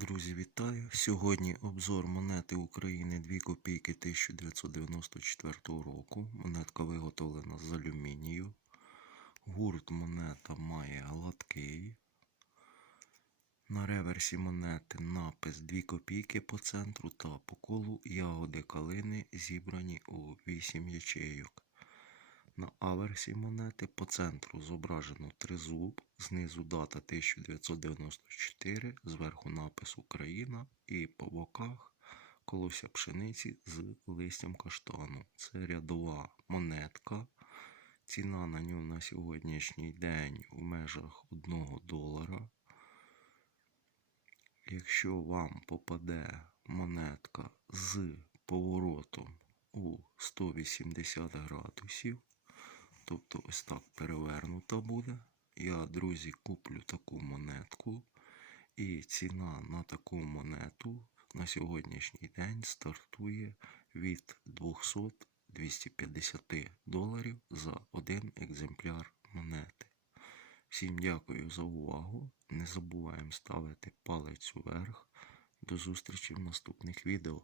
Друзі, вітаю! Сьогодні обзор монети України 2 копійки 1994 року. Монетка виготовлена з алюмінію. Гурт монета має гладкий. На реверсі монети напис 2 копійки по центру та по колу ягоди калини зібрані у 8 ячейок. На аверсі монети по центру зображено тризуб, знизу дата 1994, зверху напис Україна і по боках колося пшениці з листям каштану. Це рядова монетка. Ціна на нього на сьогоднішній день у межах 1 долара. Якщо вам попаде монетка з поворотом у 180 градусів, тобто ось так перевернута буде. Я, друзі, куплю таку монетку, і ціна на таку монету на сьогоднішній день стартує від 200-250 доларів за один екземпляр монети. Всім дякую за увагу. Не забуваємо ставити палець вверх. До зустрічі в наступних відео.